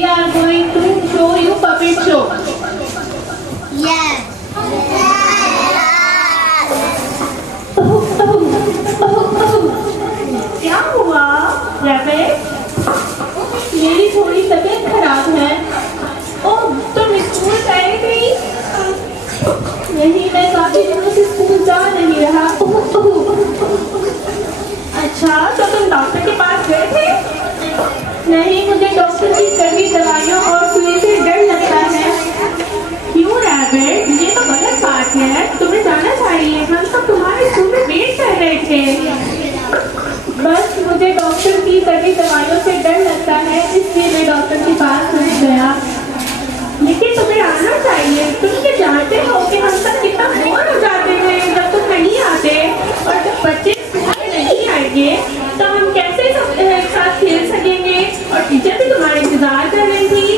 we are going to show you puppet show. Yes. क्या हुआ rabbit? मेरी थोड़ी तबीयत खराब है। ओह, तुम स्कूल गए नहीं? नहीं, मैं काफी दिनों से स्कूल जा नहीं रहा। अच्छा, तो तुम डॉक्टर के पास गए थे? नहीं, मुझे डॉक्टर की कड़वी दवाइयों और सुई से डर लगता है। क्यों रैबिट? ये तो गलत बात है, तुम्हें जाना चाहिए। हम सब तुम्हारे स्कूल में वेट कर रहे थे। बस मुझे डॉक्टर की कड़वी दवाइयों से डर लगता है, इसलिए मैं डॉक्टर के पास नहीं गया। लेकिन तुम्हें आना चाहिए। तुम ये जानते हो कि हम सब कितना बोर हो जाते हैं जब तुम नहीं आते, और जब बच्चे स्कूल नहीं आएंगे तो हम कैसे सब एक साथ खेल सकेंगे? और टीचर भी तुम्हारा इंतजार कर रही थी।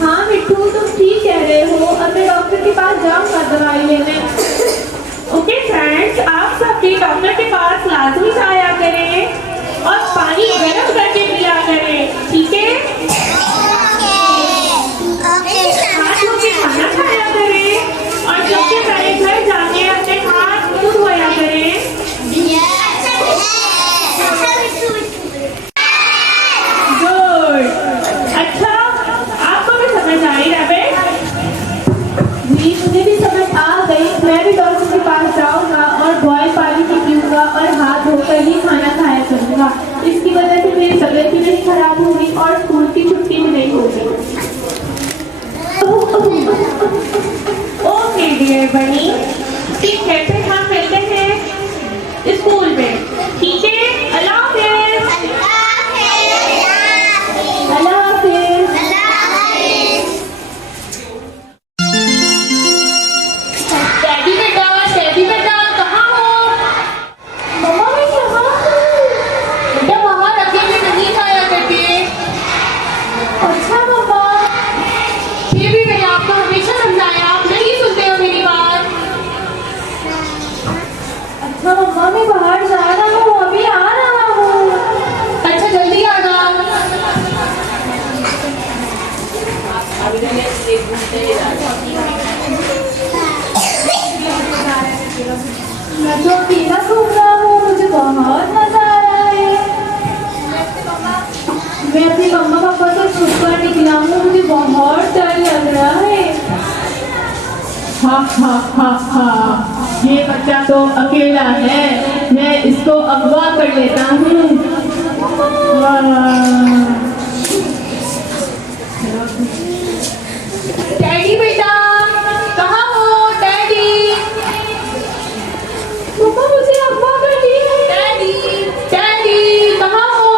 हाँ मिट्टू, तुम ठीक कह रहे हो। अब मैं डॉक्टर के पास जाऊंगा दवाई लेने। ओके फ्रेंड्स, आप सब भी डॉक्टर के पास लाजमी आया करें और पानी गर्म करके पिया करें, ठीक है? हाथ धो के खाना खाया करें और सबसे पहले घर जाके अपने हाथ मुंह धोया करें। गुड। अच्छा, आपको भी समझ आई रैबिट? जी, मुझे भी समझ आ गई। मैं भी डॉक्टर के पास जाऊंगा और बॉयल पानी भी पीऊंगा और हाथ धोकर ही खाना खाया करूंगा। इसकी वजह से मेरी तबीयत भी नहीं खराब होगी और स्कूल की छुट्टी भी नहीं होगी। ओके डियर बनी, ठीक है, फिर हम मिलते हैं स्कूल में, ठीक है? अल्लाह हाफिज़। अल्लाह हाफिज़। डैडी बेटा कहाँ हो? मम्मा मैं यहाँ हूँ। बेटा बाहर अकेले नहीं खाया करते। अच्छा मम्मा, फिर भी मैंने आपको हमेशा समझाया, आप नहीं सुनते हो मेरी बात। अच्छा मम्मा, मैं बाहर जा रहा हूँ, अभी आ रहा हूँ। अच्छा जल्दी आना। मैं तो अकेला घूम रहा हूँ, मुझे बहुत मजा आ रहा है। मैं अपने मम्मा पापा से छुपकर निकला हूँ, मुझे बहुत डर लग रहा है। हा हा हा हा, ये बच्चा तो अकेला है, मैं इसको अगवा कर लेता हूँ। डैडी बेटा कहाँ हो? डैडी, मम्मा मुझे अगवा कर ली है। डैडी, डैडी कहाँ हो?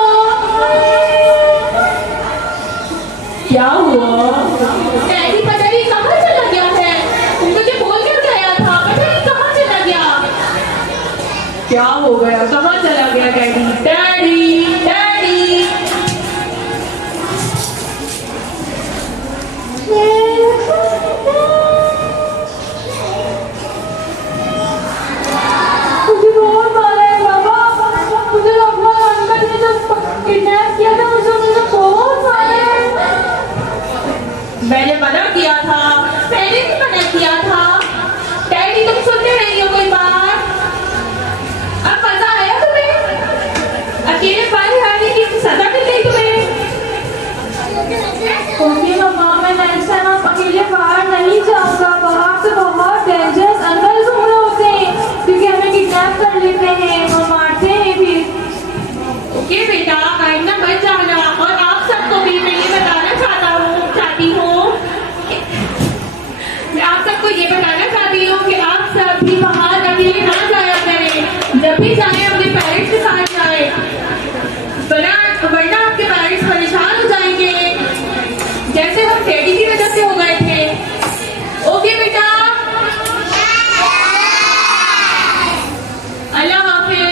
क्या हुआ? डैडी पता नहीं कहाँ चला गया है। मुझे बोल कर गया था, पता नहीं कहाँ चला गया। क्या हो गया? कहाँ चला गया डैडी? Daddy, daddy. मुझे बहुत मारा है बाबा। मुझे अपना अंकल ने जब किडनैप किया था, मुझे बहुत मारा है। मैंने मना किया था, मैंने भी मना किया था। डैडी तुम सुनते नहीं हो कोई बात? अब मजा आया तुम्हें? अकेले बाहर आने की सजा मिल गई तुम्हें? ओके मम्मा, मैं नेक्स्ट टाइम आप अकेले बाहर नहीं जाऊंगा। बाहर से बहुत डेंजरस अंकल घूम रहे होते हैं, क्योंकि हमें किडनैप कर लेते हैं, वो मारते हैं भी। ओके बेटा, आइंदा मत जाना। और आप सबको भी मैं ये बताना चाहती हूँ, मैं आप सबको ये बताना चाहती हूँ कि आप सब भी बाहर अकेले ना जाया करें। जब भी जाए अपने पेरेंट्स के साथ जाए, वरना आपके पेरेंट्स परेशान हो जाएंगे, जैसे हम डैडी की वजह से हो गए थे। ओके बेटा, अल्लाह हाफिज़।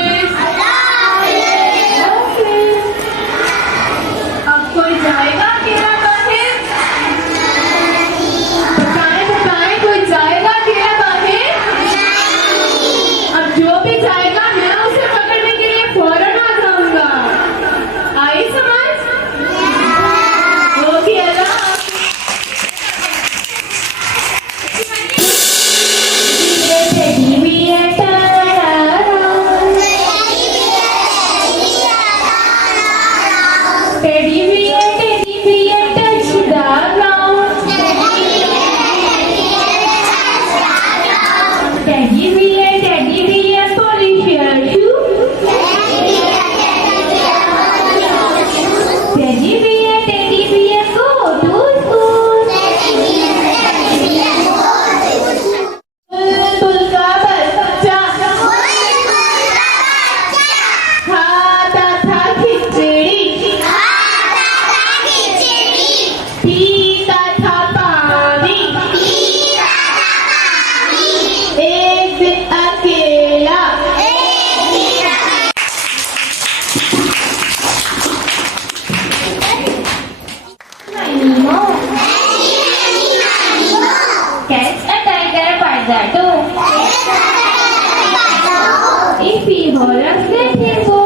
अब कोई जाएगा अकेला बाहर? बताएं, कोई जाएगा अकेला बाहर? अब जो भी जाएगा मैं उसे पकड़ने के लिए chorus से वो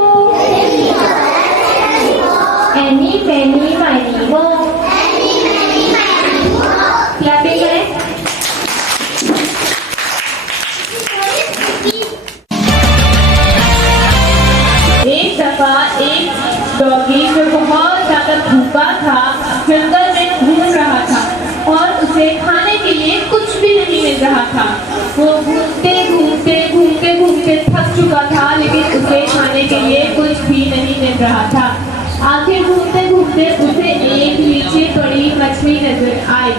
एनी मैनी माइनी वो क्लैपिंग करें। एक दफा एक डॉगी जो बहुत ज्यादा भूखा था जंगल में घूम रहा था और उसे खाने के लिए कुछ भी नहीं मिल रहा था। वो घूमते घूमते घूमते घूमते थक चुका था लेकिन उसे खाने के लिए कुछ भी नहीं मिल रहा था। आखिर घूमते घूमते उसे एक नीचे पड़ी मछली नजर आई।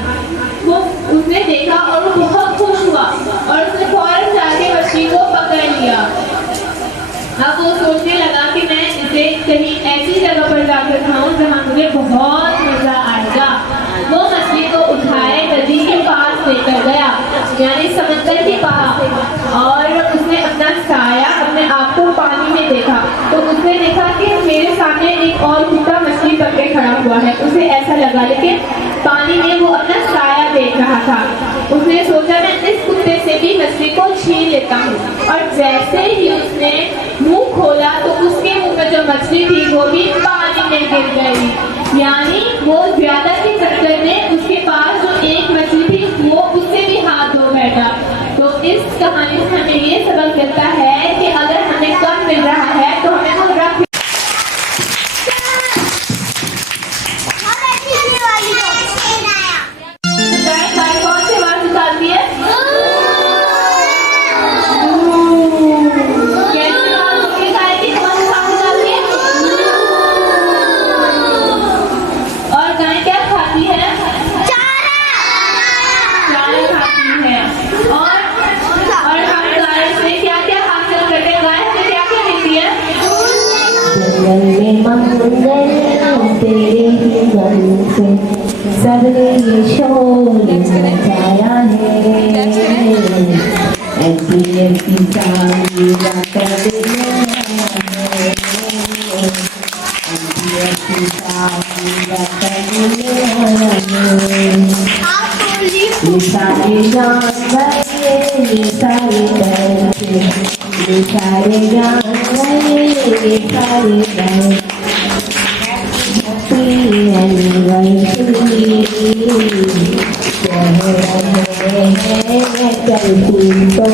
वो उसने देखा और वो बहुत खुश हुआ और उसने फौरन जाके मछली को पकड़ लिया। अब वो सोचने लगा कि मैं इसे कहीं ऐसी जगह पर जाकर खाऊं जहां मुझे बहुत मजा आएगा। वो मछली को उठाए नदी के पास लेकर गया यानी समंदर के पास और उसने अपना साया अपने आप को पानी में देखा तो उसने देखा कि मेरे सामने एक और कुत्ता मछली पकड़े खड़ा हुआ है। उसे ऐसा लगा लेकिन पानी में वो अपना साया देख रहा था। उसने सोचा मैं इस कुत्ते से भी मछली को छीन लेता हूँ और जैसे ही उसने मुंह खोला तो उसके मुंह में जो मछली थी वो भी पानी में गिर गई। यानी वो ज्यादा के चक्कर में उसके पास जो एक मछली थी वो उससे भी हाथ धो बैठा। तो इस कहानी से हमें ये सबक मिलता है कि अगर हमें कम मिल रहा है तो हमें वो रख कौन से बात निकालती है। और गाय क्या खाती है? चारा खाती है। और हम गाय से क्या क्या हासिल करते हैं? गाय से क्या क्या मिलती है? जंगल में मंगल तेरे ही गल से सबने ये शोर मचाया है। ऐसी ऐसी सारी बातें ऐसी सारी बातें ये सारे जानवर ये सारे डर ये सारे जानवर ये सारे डर चलती तो